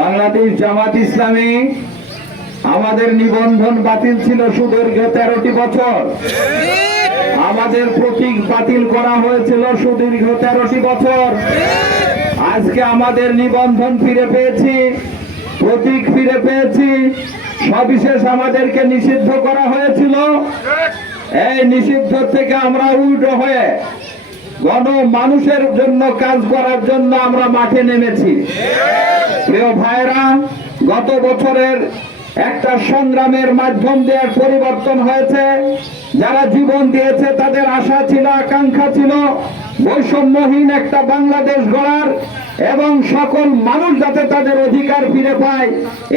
বাংলাদেশ জামাত ইসলামী, আমাদের নিবন্ধন বাতিল ছিল সুদীর্ঘ তেরোটি বছর। আমাদের প্রতীক বাতিল করা হয়েছিল সুদীর্ঘ তেরোটি বছর। আজকে আমাদের নিবন্ধন ফিরে পেয়েছি, প্রতীক ফিরে পেয়েছি। সবিশেষ আমাদেরকে নিষিদ্ধ করা হয়েছিল। এই নিষিদ্ধ থেকে আমরা উল্টো হয়ে গণ মানুষের জন্য কাজ করার জন্য আমরা মাঠে নেমেছি। প্রিয় ভাইরা গত বছরের একটা সংগ্রামের মাধ্যম দিয়ে পরিবর্তন হয়েছে। যারা জীবন দিয়েছে, তাদের আশা ছিল, আকাঙ্ক্ষা ছিল, বৈষম্যহীন একটা বাংলাদেশ গড়ার এবং সকল মানুষ যাতে তাদের অধিকার ফিরে পায়,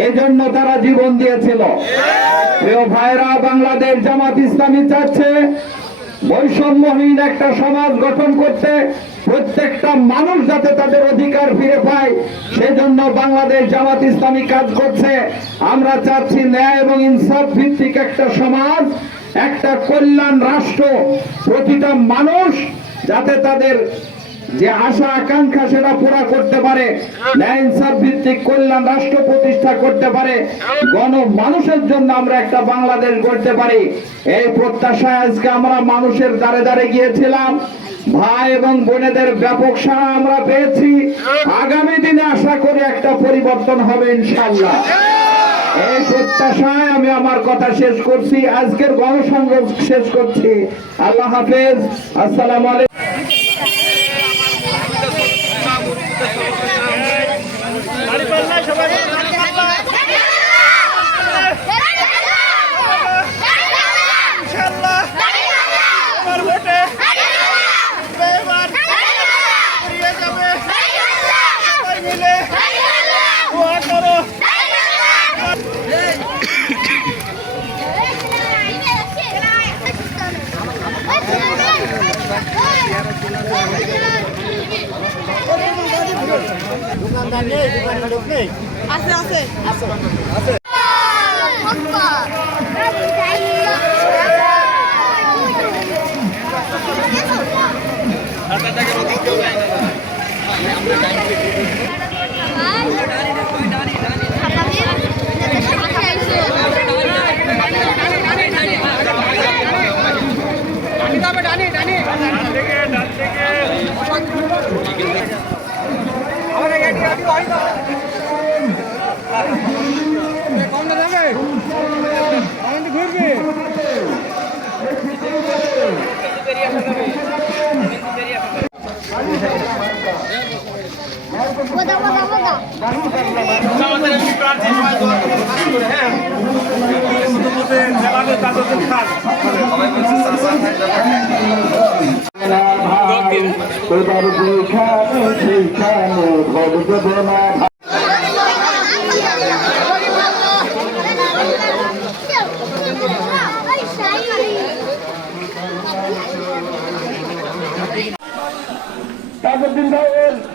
এজন্য তারা জীবন দিয়েছিল। প্রিয় ভাইরা বাংলাদেশ জামাত ইসলামী চাচ্ছে বৈষম্যহীন একটা সমাজ গঠন করতে প্রত্যেকটা মানুষ যাতে তাদের অধিকার ফিরে পায়, সেজন্য বাংলাদেশ জামাত ইসলামী কাজ করছে। আমরা চাচ্ছি ন্যায় এবং ইনসাফ ভিত্তিক একটা সমাজ, একটা কল্যাণ রাষ্ট্র। প্রতিটা মানুষ যাতে তাদের যে আশা আকাঙ্ক্ষা সেটা পুরা করতে পারে। ভিত্তিক কল্যাণ রাষ্ট্র প্রতিষ্ঠা করতে পারে। গণ মানুষের জন্য আমরা একটা বাংলাদেশ গড়তে পারি। এই প্রত্যাশায় আজকে আমরা মানুষের দ্বারে দ্বারে গিয়েছিলাম। ভাই এবং বোনেদের ব্যাপক সাড়া আমরা পেয়েছি। আগামী দিনে আশা করি একটা পরিবর্তন হবে ইনশাল্লাহ এই প্রত্যাশায় আমি আমার কথা শেষ করছি। আজকের গণসংযোগ শেষ করছি। আল্লাহ হাফেজ। আসসালাম আলাইকুম। দোকানদার নেই দোকানদার নেই ইনশাআল্লাহ আমার ভোটে এবার হারিয়ে যাবে সবাই দোয়া করো আছে আছে বোদা বোদা বোদা এবার যেখানে সেইখানে ভোট দেব না তাজউদ্দিন ভাইয়ের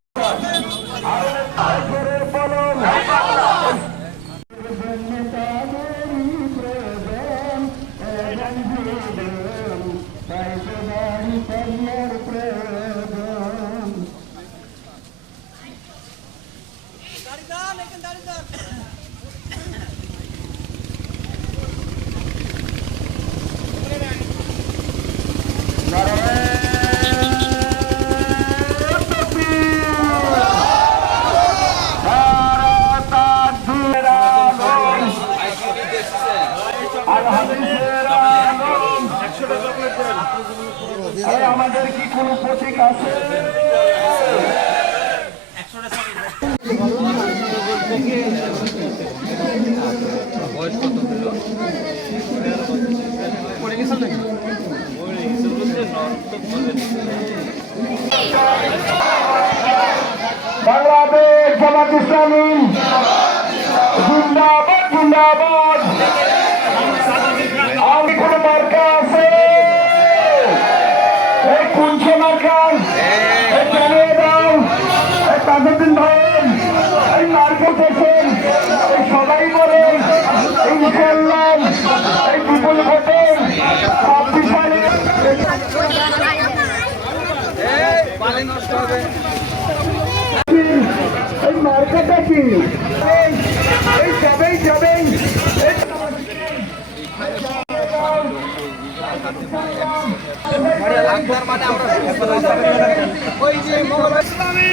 আমাদের কি কোনো প্রতীক আছে? বয়স কত হলো পড়ে গেছেন নাকি বাংলাদেশ জামাত ইসলামী জিন্দাবাদ জিন্দাবাদ। আমি কোন মার্কা আছে? এই কুঞ্চে মার্কা। এই জানিয়ে দাও ভাই। এই সবাই বলে ইনশাল্লাহ এই বিপুল ভোটে এই মার্কাটা কি? এই যাবেই যাবেই ওই যে মোগল ইসলামী।